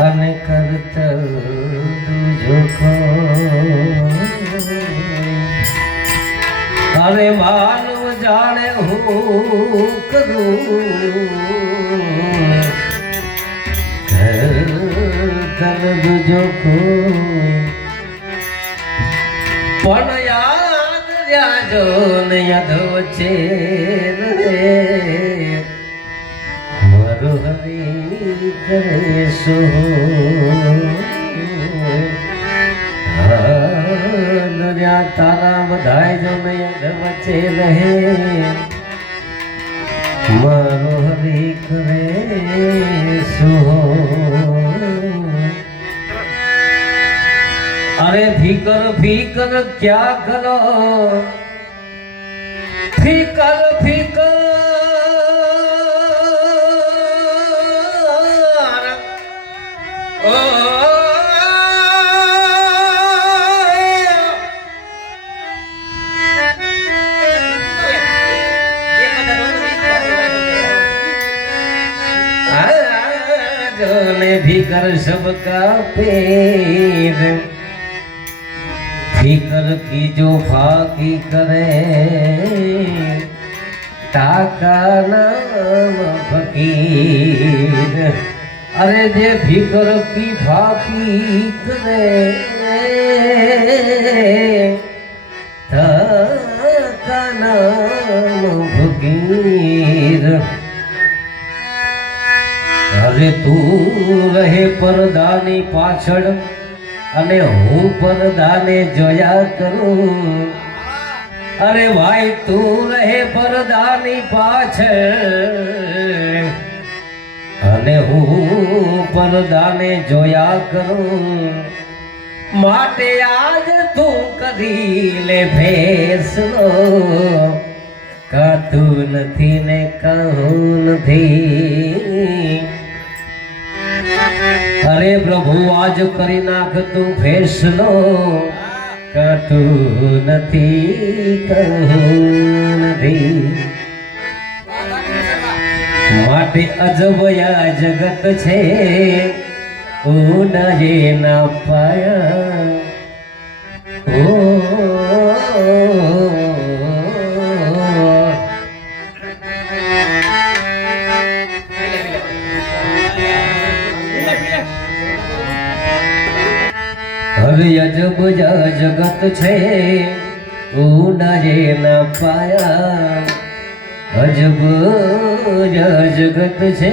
અને કરતર તુજો અરે માનવ જાણે હું કરું. કરતર તુજો પણ યાદ રાજો ને યાદ વચ્ચે કરે સો દુનિયા તારા બધાય જો મેં વચ્ચે રહે મારો હરી કરે સો અરે ફીકર ફીકર ક્યાં કરો ફીકર ફીકર फिकर सबका पेर फिकर की जो फाकी करे ताका नाम फकीर અરે જે ભીતર પી ભાપીક રે ભગીર. અરે તું રહે પરદાની પાછળ, અને હું પરદાને જોયા કરું. અરે ભાઈ, તું રહે પરદાની પાછળ. અને હું પરદાને જોયા કરું. માટે આજ તું કરી લે ફેસલો કાતું નથી ને કહું નથી. અરે પ્રભુ, આજ કરી નાખ તું ફેસલો કાતું નથી, કહું નથી. માટે અજબયા જગત છે ઉનાએ ના પાયા ઓ હવે અજબ જગત છે ઉડાજે ના પાયા અજબ જગત છે.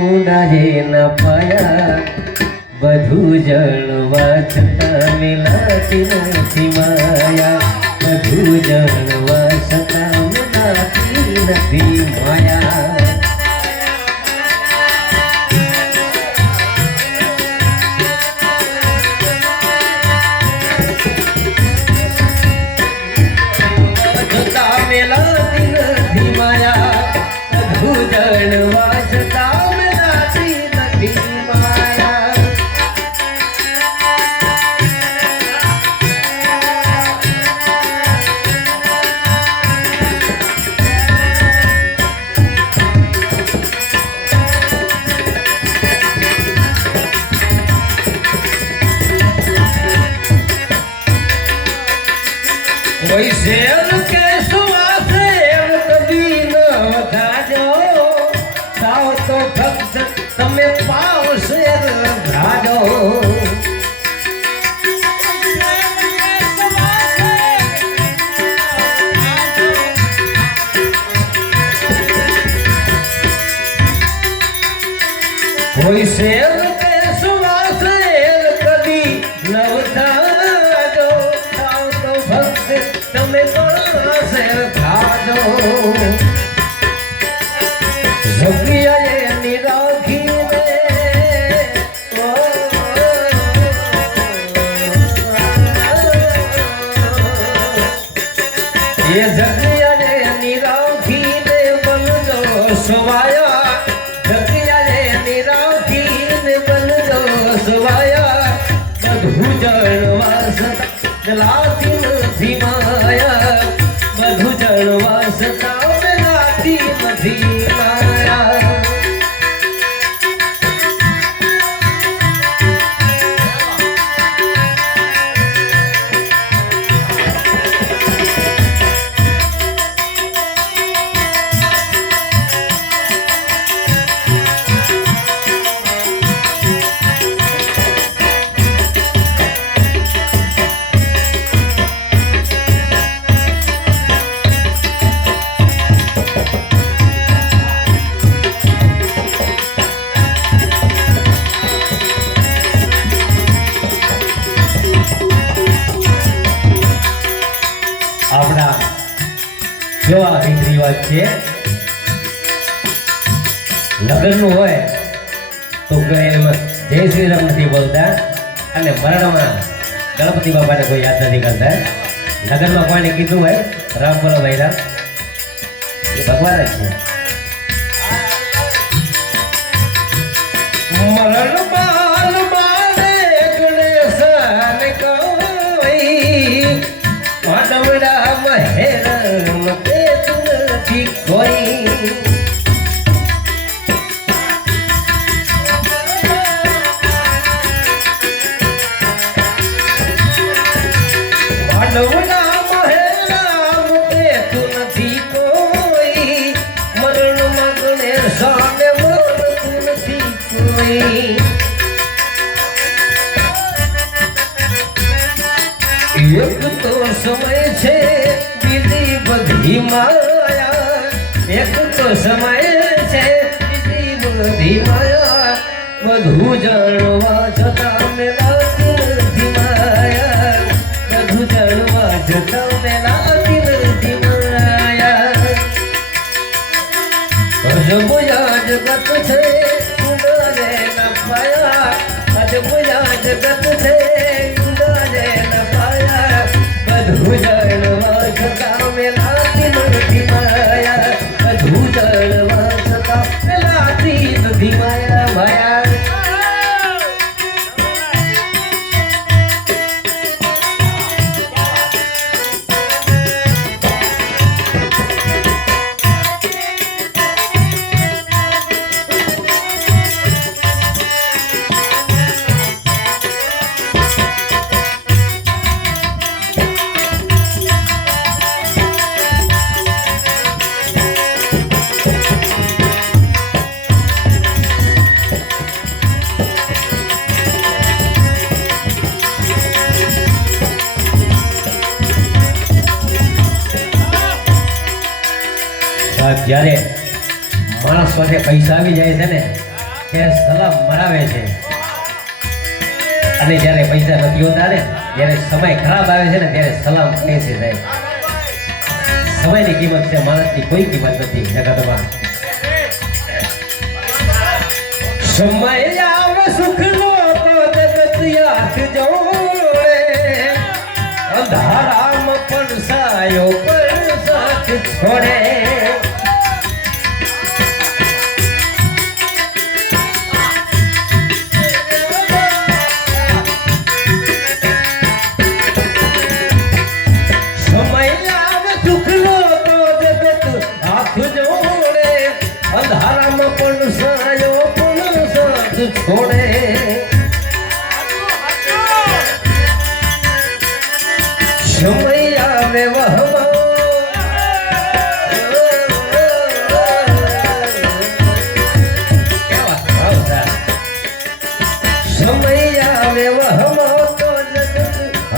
ઉડાજે ના પાયા બધું જળવા છતાં મિલાતી નથી માયા. બધું જળવા છતાં મિલાતી નથી માયા. કોઈ શેર The last રીત છે. લગ્નનું હોય તો જય શ્રી રામ નથી બોલતા અને મરણમાં ગણપતિ બાપાને કોઈ યાદ નથી કરતા. લગ્નમાં કોઈને કીધું હોય, રામ બોલો ભાઈ રામ એ ભગવાન જ છે. મરણ સમય છે બીજી બધી માયા એક તો સમય છે બીજી બધી માયા બધું જાણવા છતાં મેં લાગતી નથી માયા બધું જાણવા છતાં મેં લાગતી નથી માયા અજબુયા જગત છે ઉડાને ન પાયા અજબુયા જગત છે સલામ મનાવે છે. અને જ્યારે પૈસા નથી હોતા ને જ્યારે સમય ખરાબ આવે છે ને, ત્યારે સલામ કહે છે સાહેબ સમયની કિંમત છે, માણસની કોઈ કિંમત નથી, જગતમાં. સમય આવે, સુખનો તો જગત યાદ જોડે. અંધારામાં પણ સાયો પણ સાથ છોડે.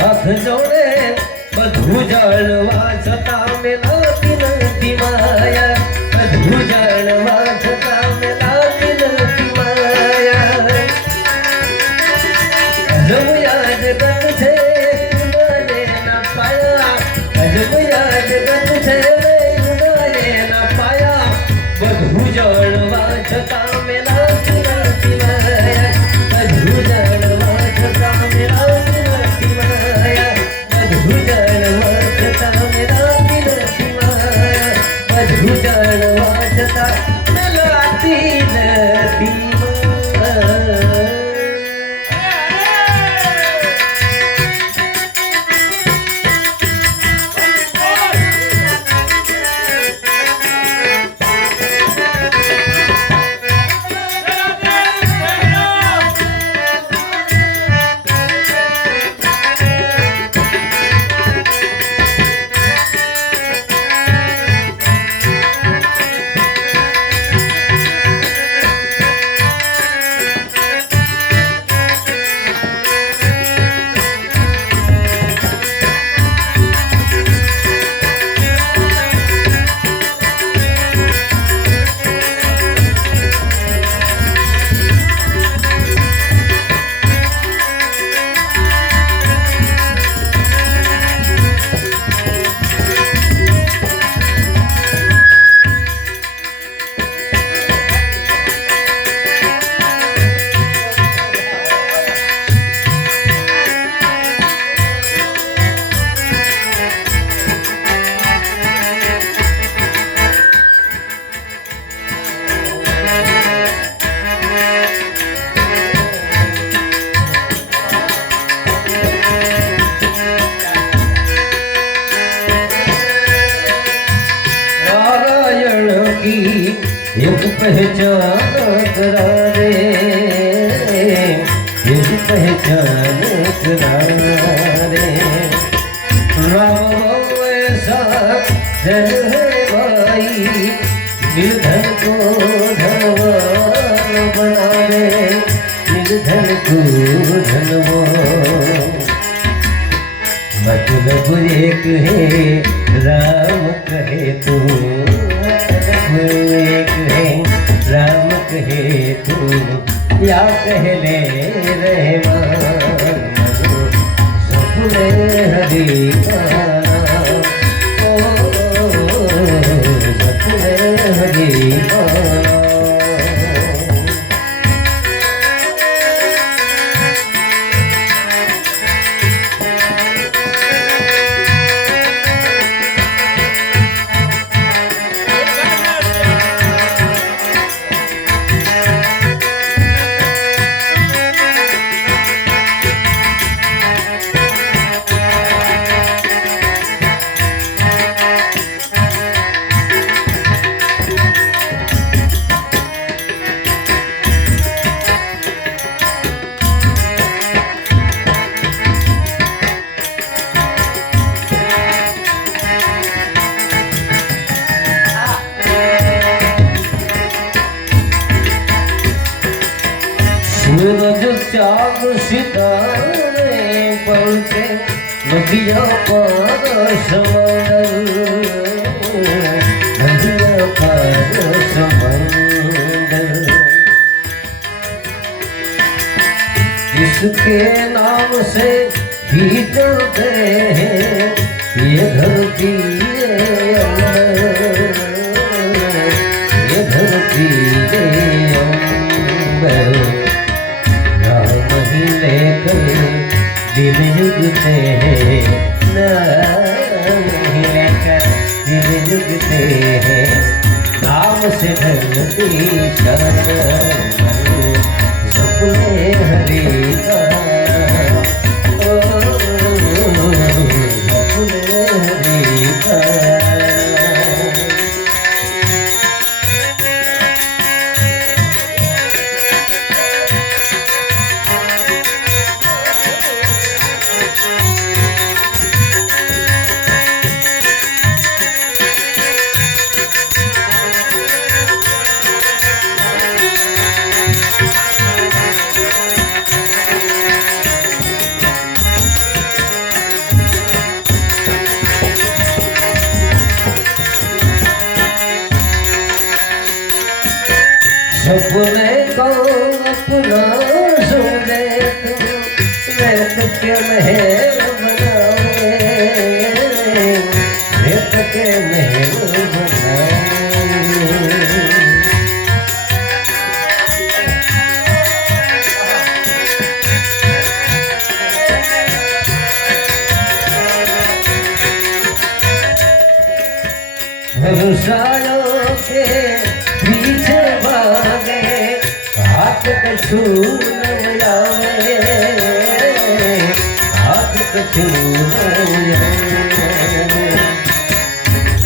હાથ જોડે બધું જાણવા છતાં મેં નથી માયા. બધું જાણવા Thank you. પહેચાન રે એની પહેચાન રે રામ વૈસા જન હે ભાઈ નિર્ધન કો ધનવાન બનાવે નિર્ધન કો ધનવાન મતલબ એક હે રામ કહે તું યા કહેલે રહેવા સપને હરી चलते नदिया पार समल नदिया पार समल इसके नाम से ही चलते हैं, ये धरती दिल युगते हैं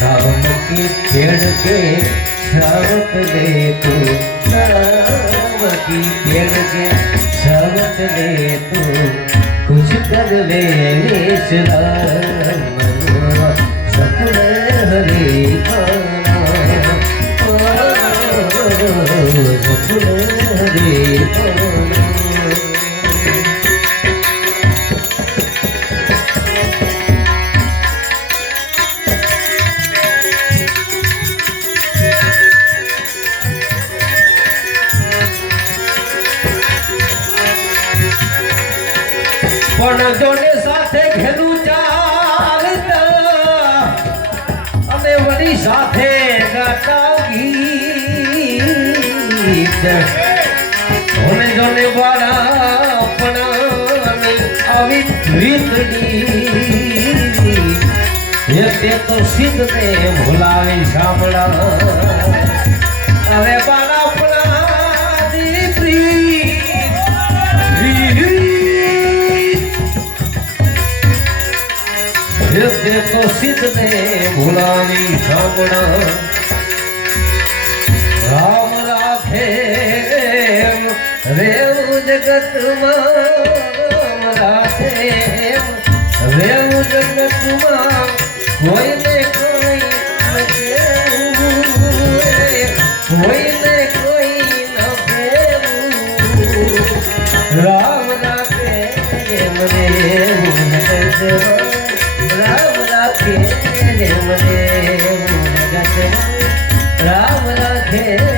રામ કે ખેડ કે શ્રાવત દે તું રામ કી ખેડ કે શ્રાવત દે તું કુછ કર લે ને શ્રામ સપને હરે પણ જોને સાથે ઘેરું ચાલતા અને વળી સાથે ગાતા ગીત. જોને જોને વાળા પણ આવી રીતની એ તે તો સાંભળા ને ભૂલાવી સાંભળ રામ રાખે રેવું જગતમાં રામ રાખે રેવું જગતમાં કોઈને કોઈ કોઈને કોઈ રામ રાખે મને રાખે રામ રાખે